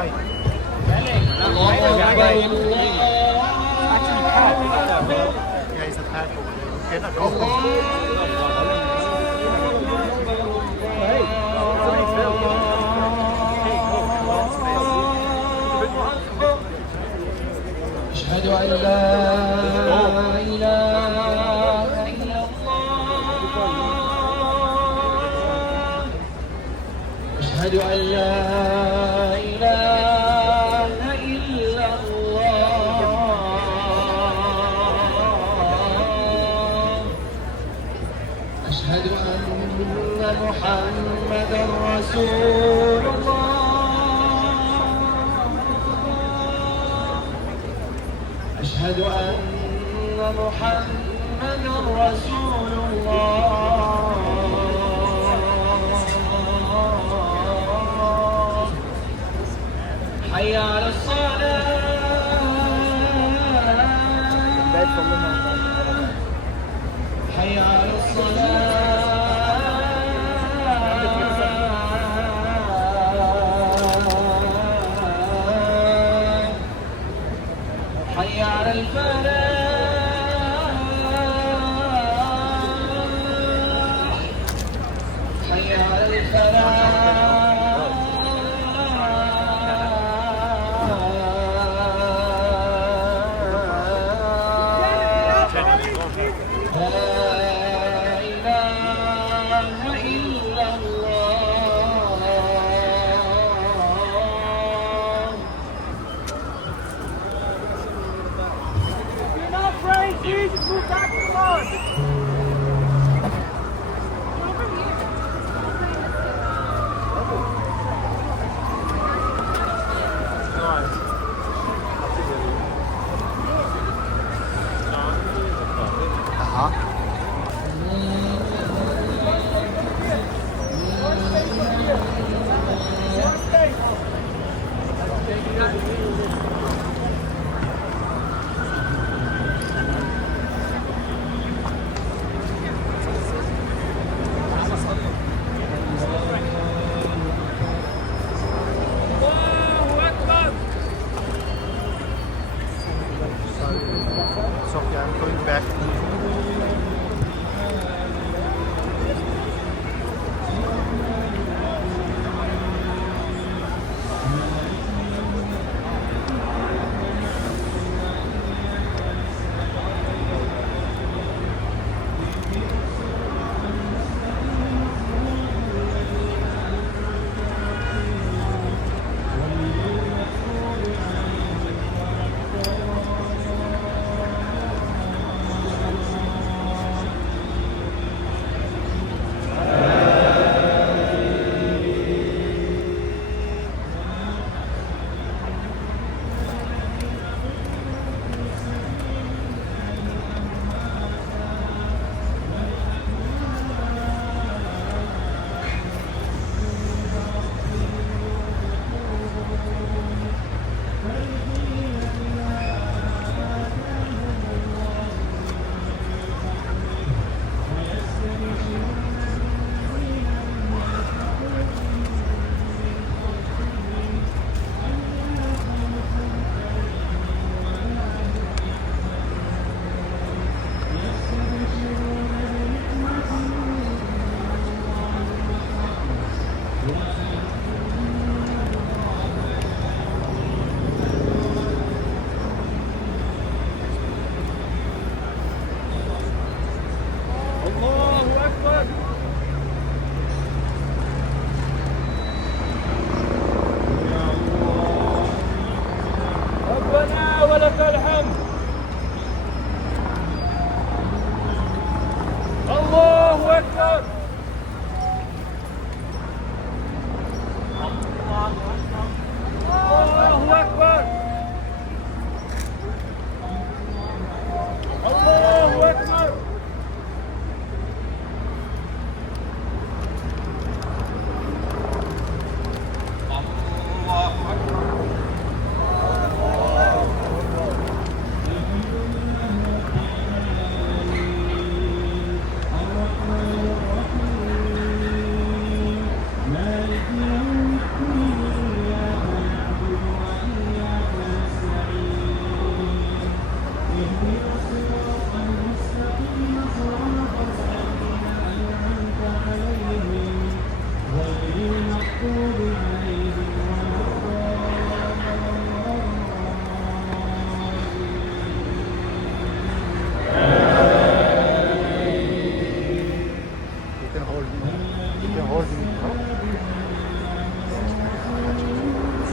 Yeah, he's a pad. Get a golf أشهد أن لا إله إلا الله أشهد أن لا إله إلا الله أشهد أن محمدا رسول الله أشهد أن محمدا رسول الله حي على الصلاة حي على الصلاة حي على الفلاح حي على الفلاح لا إله إلا الله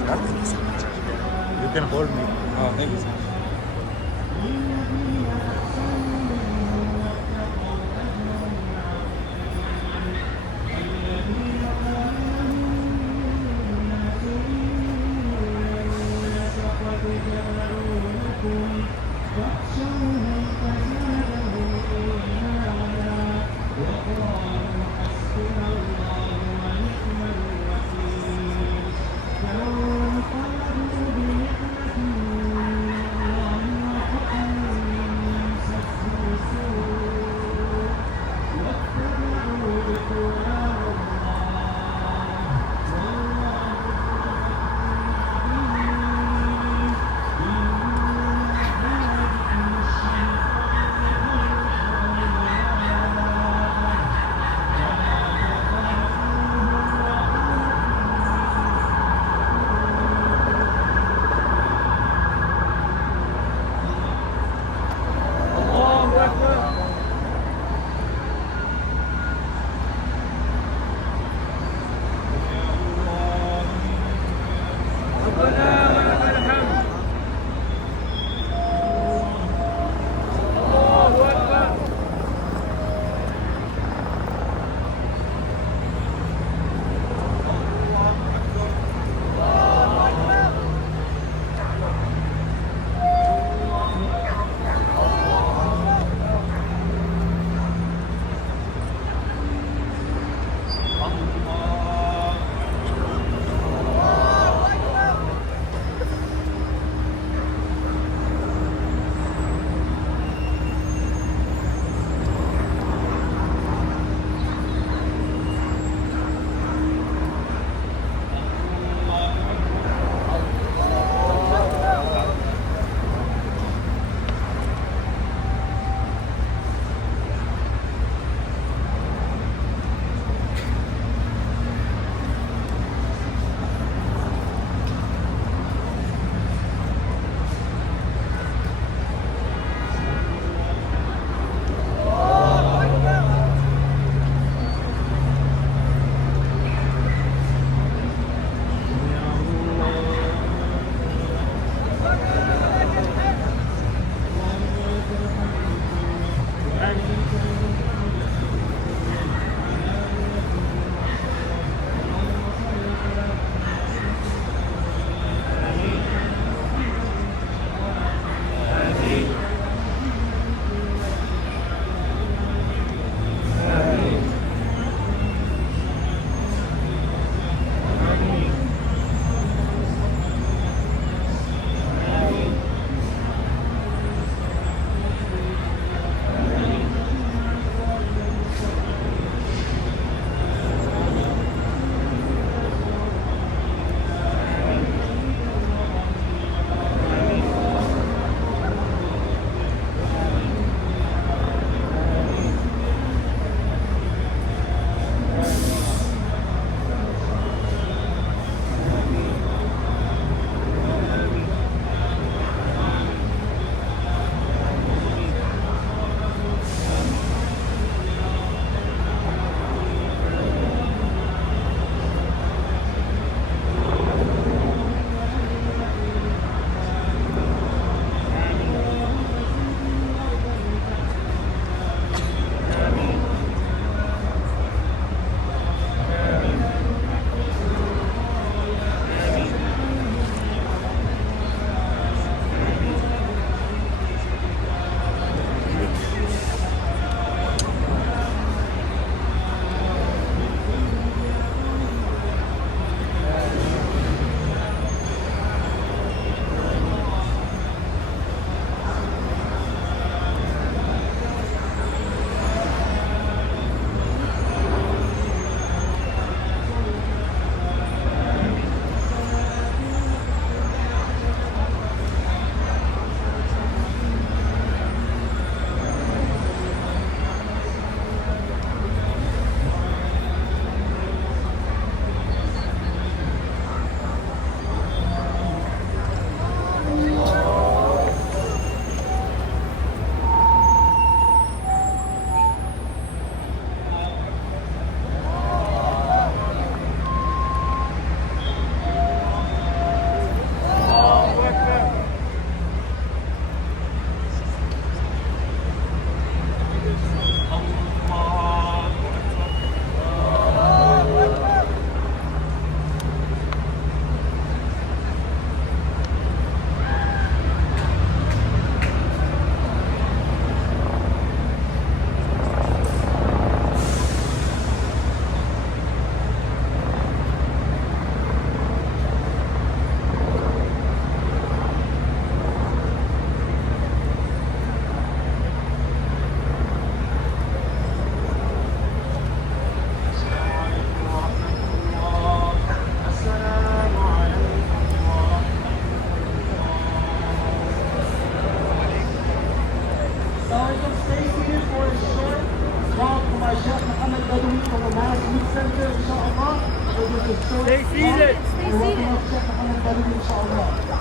Thank you so much. You can hold me. Oh, thank you, sir.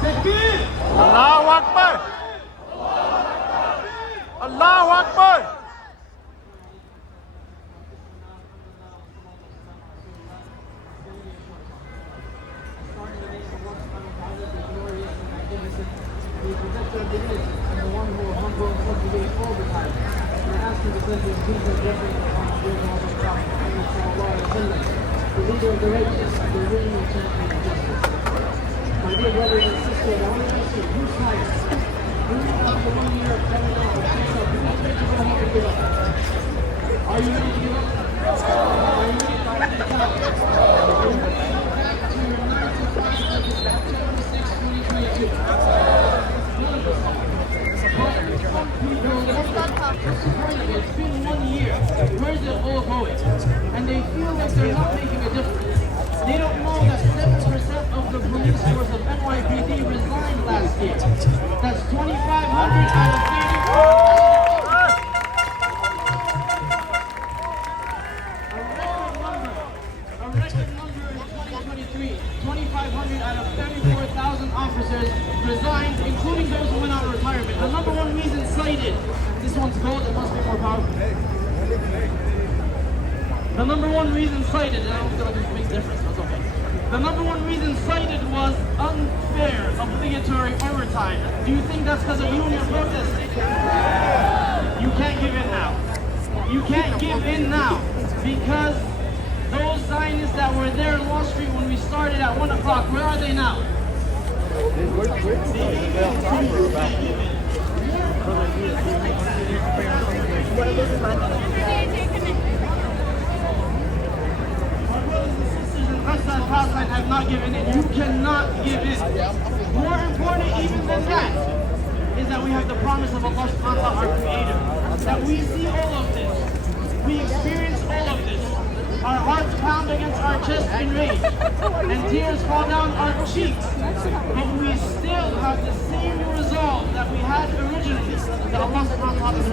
Allahu Akbar! Allahu Akbar! The protector of the innocent and the one who will humble and subjugate all the time. And I ask you to send your peace and blessings upon our dear beloved Prophet Muhammad sallallahu alaihi wasallam, the leader of the righteous and the original champion of justice. My dear brothers and sisters, I want to ask you, who's tired? Who wants the 1 year of coming out of yourself? Who wants to go home and give up? Are you ready to give up? Are you ready to fight the battle? Are you ready to go back to your 9 to 5 September 6, 2022? It's been 1 year. Where's it all going? And they feel like they're not making a difference. They don't know that 7% of the police force of NYPD resigned last year. That's 2,500 out of 34,000. A record number in 2023. 2,500 out of 34,000 officers resigned, including those who went on retirement. The number one reason cited, this one's gold, it must be more powerful. The number one reason cited, and I don't feel like it's a big difference, but it's okay. The number one reason cited was unfair, obligatory overtime. Do you think that's because of you and your protesting? You can't give in now. You can't give in now because those Zionists that were there in Wall Street when we started at 1 o'clock, where are they now? Palestine have not given in. You cannot give in. More important even than that is that we have the promise of Allah subhanahu wa ta'ala, our Creator. That we see all of this. We experience all of this. Our hearts pound against our chest in rage. And tears fall down our cheeks. But we still have the same resolve that we had originally. That Allah subhanahu wa ta'ala is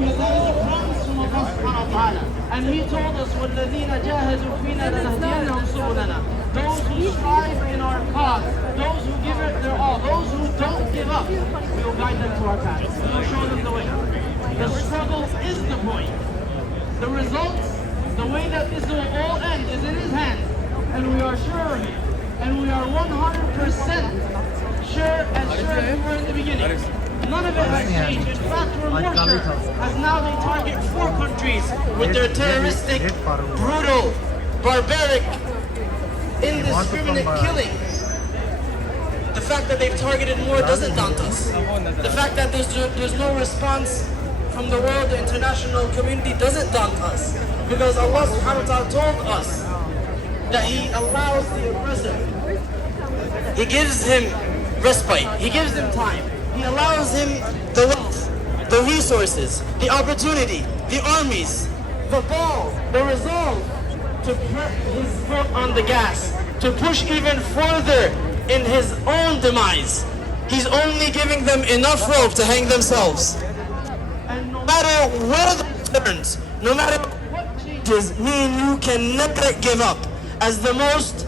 because that is a promise from Allah subhanahu wa ta'ala. And He told us, وَالَّذِينَ جَاهَدُوا فِينَا لَنَهْدِيَنَّهُم سُبُلَنَا. Those who strive in our cause, those who give it their all, those who don't give up, we will guide them to our path. We will show them the way. The struggle is the point. The results, the way that this will all end is in His hands. And we are sure of it. And we are 100% sure as we were in the beginning. None of it has changed. In fact, we're more sure, as now they target 4 countries with their terroristic, brutal, barbaric, indiscriminate killings. The fact that they've targeted more doesn't daunt us. The fact that there's no response from the world, the international community, doesn't daunt us. Because Allah subhanahu wa ta'ala told us that He allows the oppressor. He gives him respite. He gives him time. He allows him the wealth, the resources, the opportunity, the armies, the ball, the resolve to put his foot on the gas, to push even further in his own demise. He's only giving them enough rope to hang themselves. And no matter where the turns, no matter what changes, me and you can never give up. As the most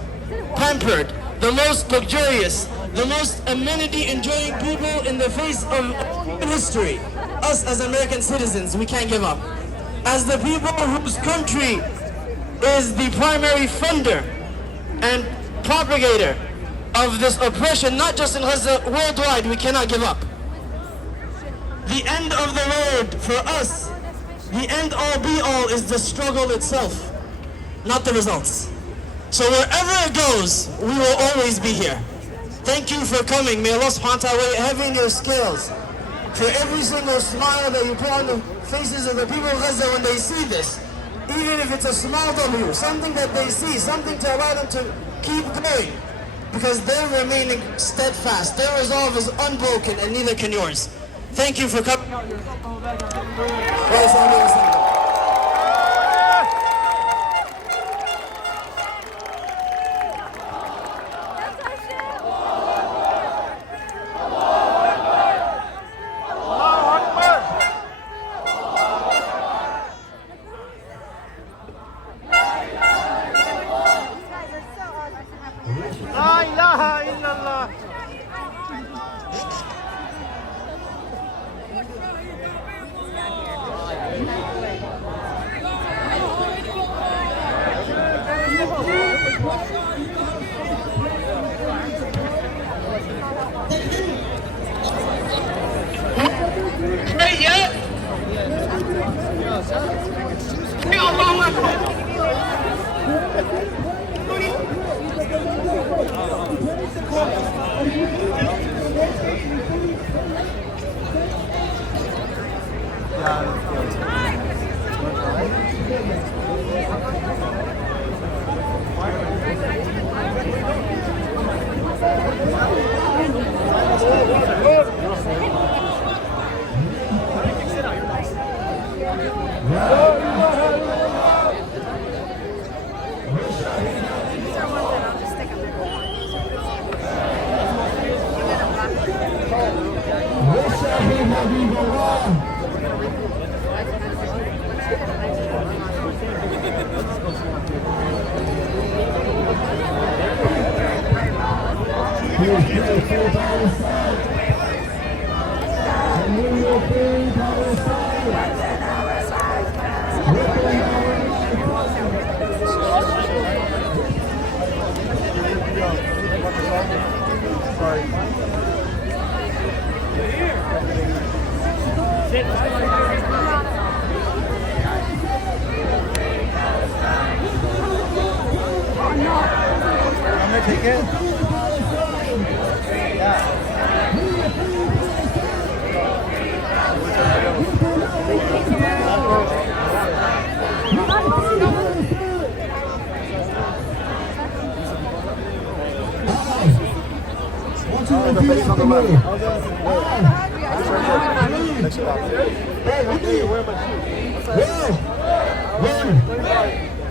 pampered, the most luxurious, the most amenity-enjoying people in the face of history, us as American citizens, we can't give up. As the people whose country is the primary funder and propagator of this oppression, not just in Gaza, worldwide, we cannot give up. The end of the road for us, the end all be all, is the struggle itself, not the results. So wherever it goes, we will always be here. Thank you for coming. May Allah subhanahu wa ta'ala weigh heavy in your scales. For every single smile that you put on the faces of the people of Gaza when they see this, even if it's a small W, something that they see, something to allow them to keep going. Because they're remaining steadfast. Their resolve is unbroken, and neither can yours. Thank you for coming out. La ilahe illallah.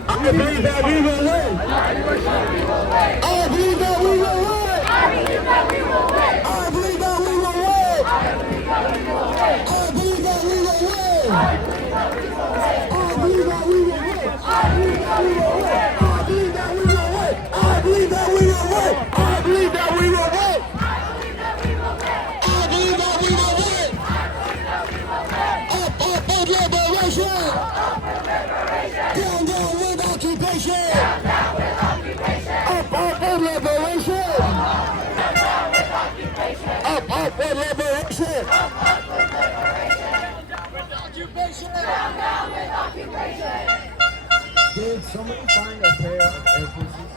I believe that we will win. I believe that we will win. I believe that we will win. I believe that we will win. I believe that we will win. I believe that we will win. I believe that we will win. I believe that we will win. I believe that we will win. I believe that we will win. I believe that we will win. Up, up, up, liberation. Down, down with occupation. Up, up, with liberation. Up, up, with liberation. Down, down with occupation. Did somebody find a pair of air pieces?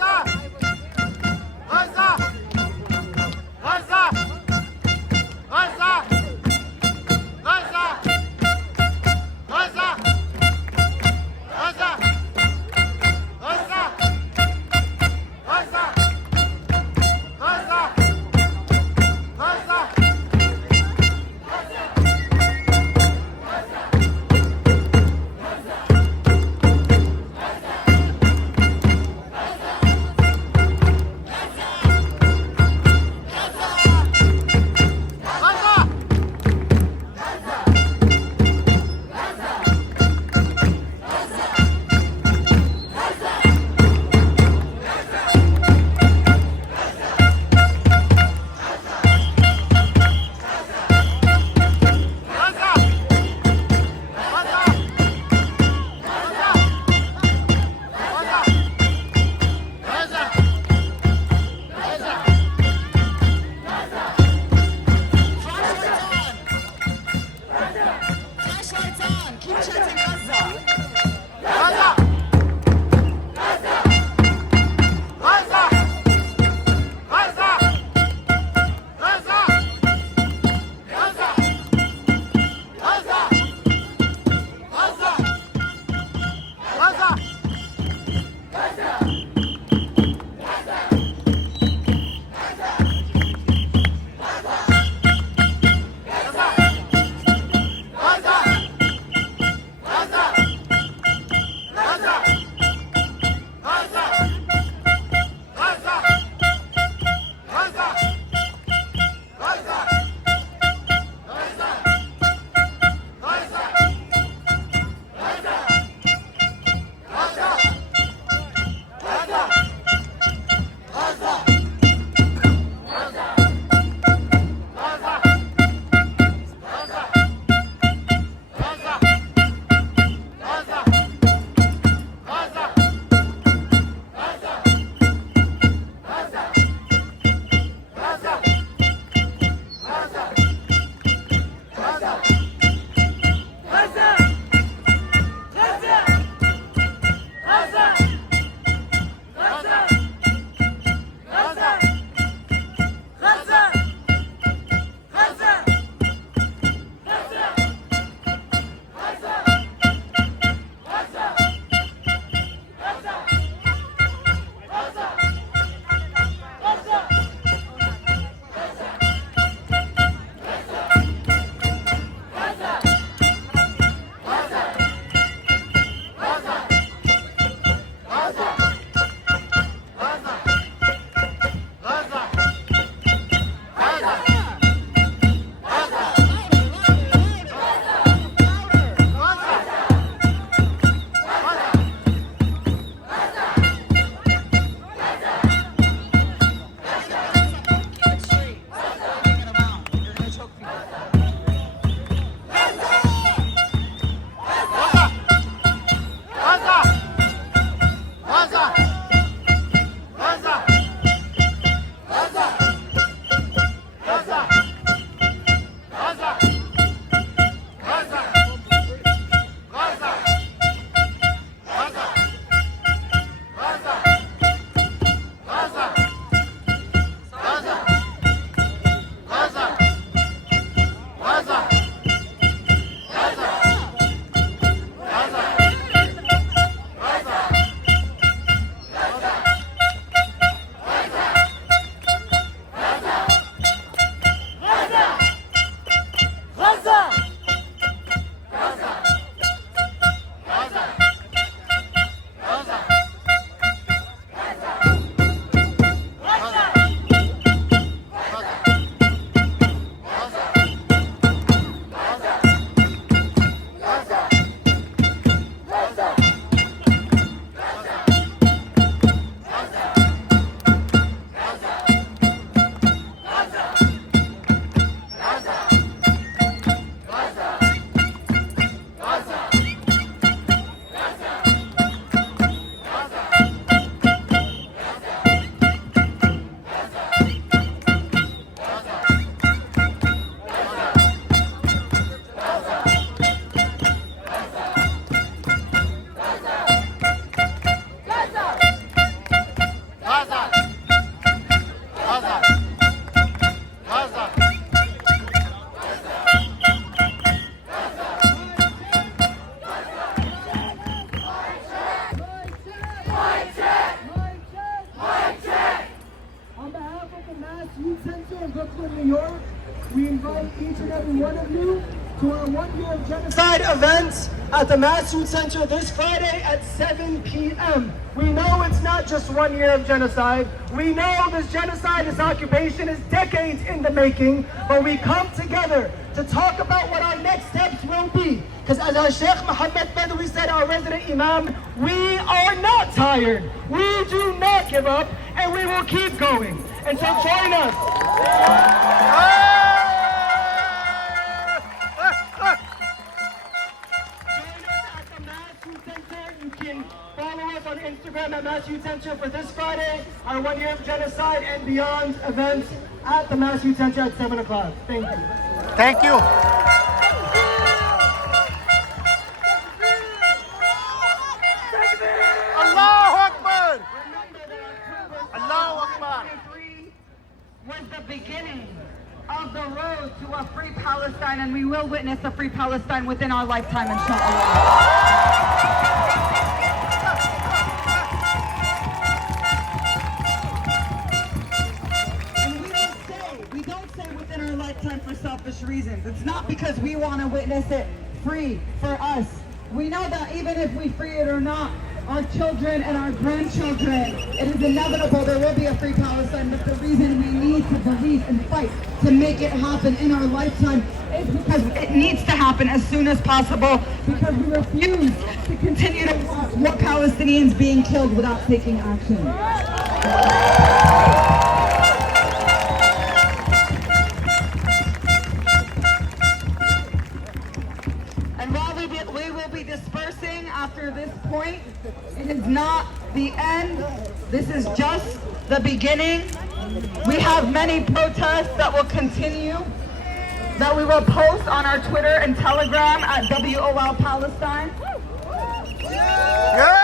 Gaza! the Mass Youth Center in Brooklyn, New York, we invite each and every one of you to our 1 year of genocide event at the Mass Youth Center this Friday at 7 p.m. We know it's not just 1 year of genocide. We know this genocide, this occupation is decades in the making, but we come together to talk about what our next steps will be. Because as our Sheikh Muhammad Badawi said, our resident Imam, we are not tired. We do not give up, and we will keep going. And so join us. You can follow us on Instagram at Mass Youth Center for this Friday, our 1 year of genocide and beyond events at the Mass Youth Center at 7 o'clock. Thank you. Thank you. Allahu Akbar. Allahu Akbar. Was the beginning of the road to a free Palestine, and we will witness a free Palestine within our lifetime, inshallah. We don't say within our lifetime for selfish reasons. It's not because we want to witness it free for us. We know that even if we free it or not, our children and our grandchildren, it is inevitable there will be a free Palestine. But the reason we need to believe and fight to make it happen in our lifetime is because it needs to happen as soon as possible, because we refuse to continue to watch more Palestinians being killed without taking action. We will be dispersing after this point. It is not the end. This is just the beginning. We have many protests that will continue, that we will post on our Twitter and Telegram at WOL Palestine. Yeah!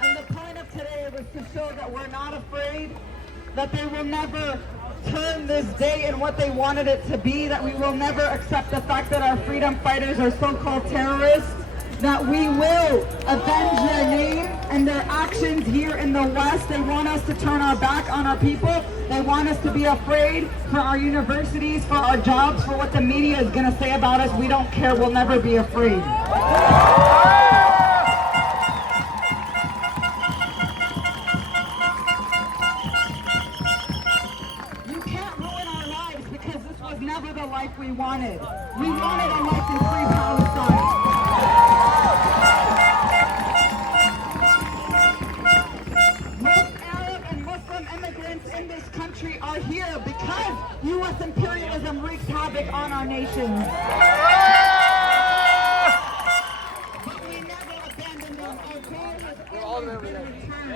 And the point of today was to show that we're not afraid, that they will never turn this day in what they wanted it to be, that we will never accept the fact that our freedom fighters are so-called terrorists, that we will avenge their name and their actions here in the West. They want us to turn our back on our people. They want us to be afraid for our universities, for our jobs, for what the media is going to say about us. We don't care. We'll never be afraid. Never the life we wanted. We wanted a life in free Palestine. Most Arab and Muslim immigrants in this country are here because U.S. imperialism wreaks havoc on our nation. But we never abandoned them. Our goal has always been return.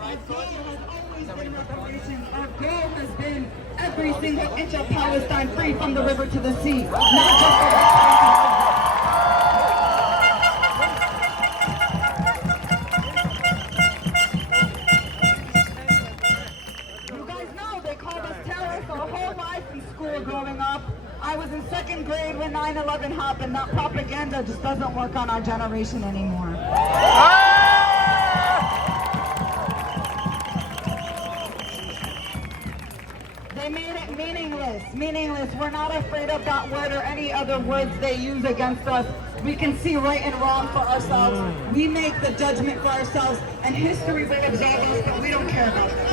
Our goal has always been reparations. Our goal has been every single inch of Palestine free from the river to the sea. Not just the You guys know they called us terrorists our whole life in school growing up. I was in second grade when 9/11 happened. That propaganda just doesn't work on our generation anymore. They made it meaningless. We're not afraid of that word or any other words they use against us. We can see right and wrong for ourselves. We make the judgment for ourselves, and history will absolve us, but we don't care about that.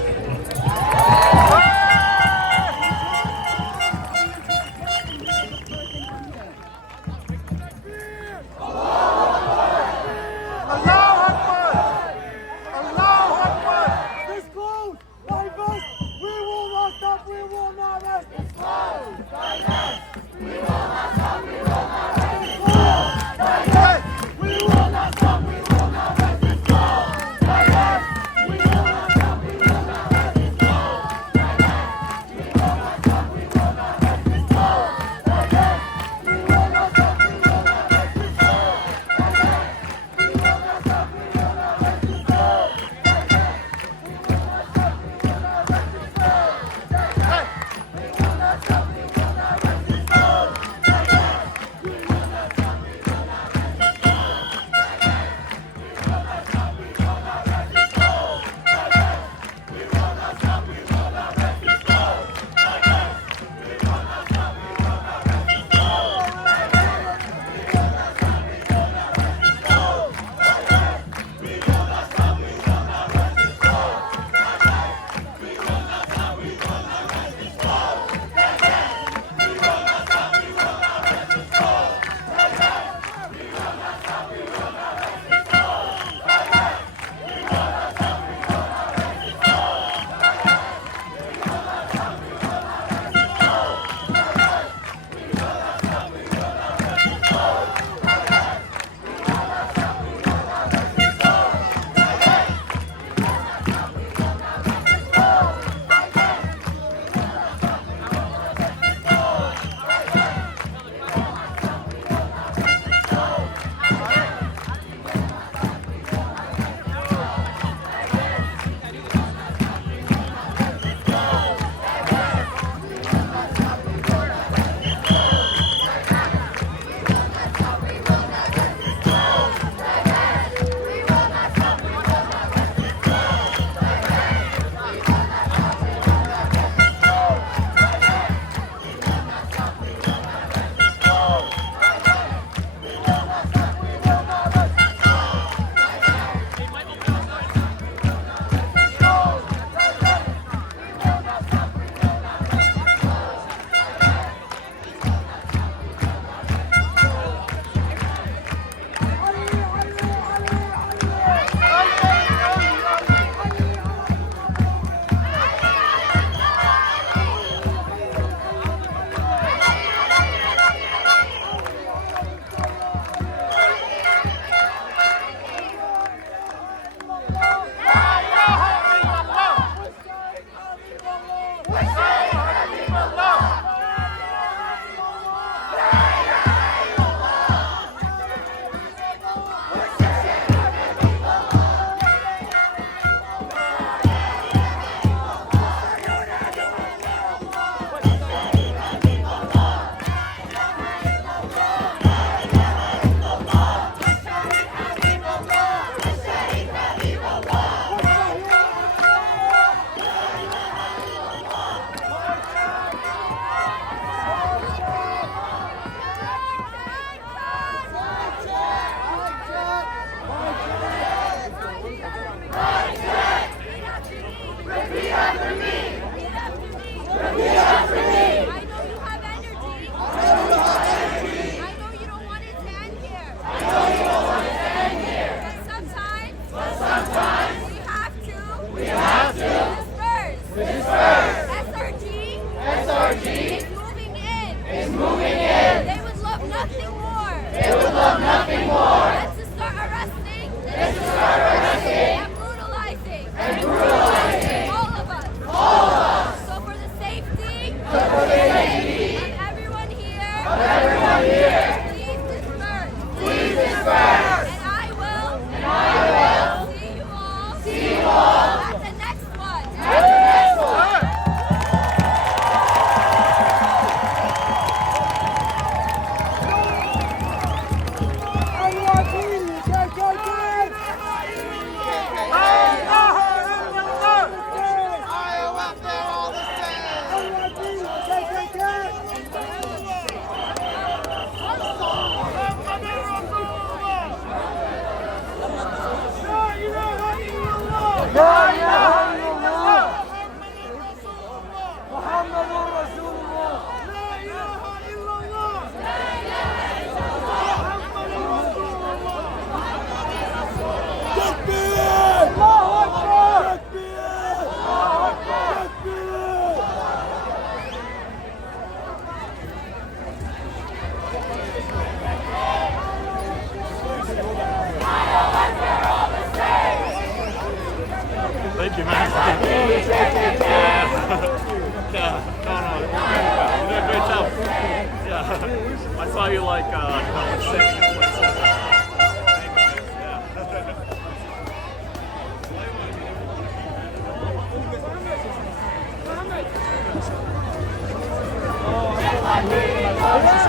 you, man. Yeah, no, you did a great job. Yeah, I saw you like, sitting in places. Yeah.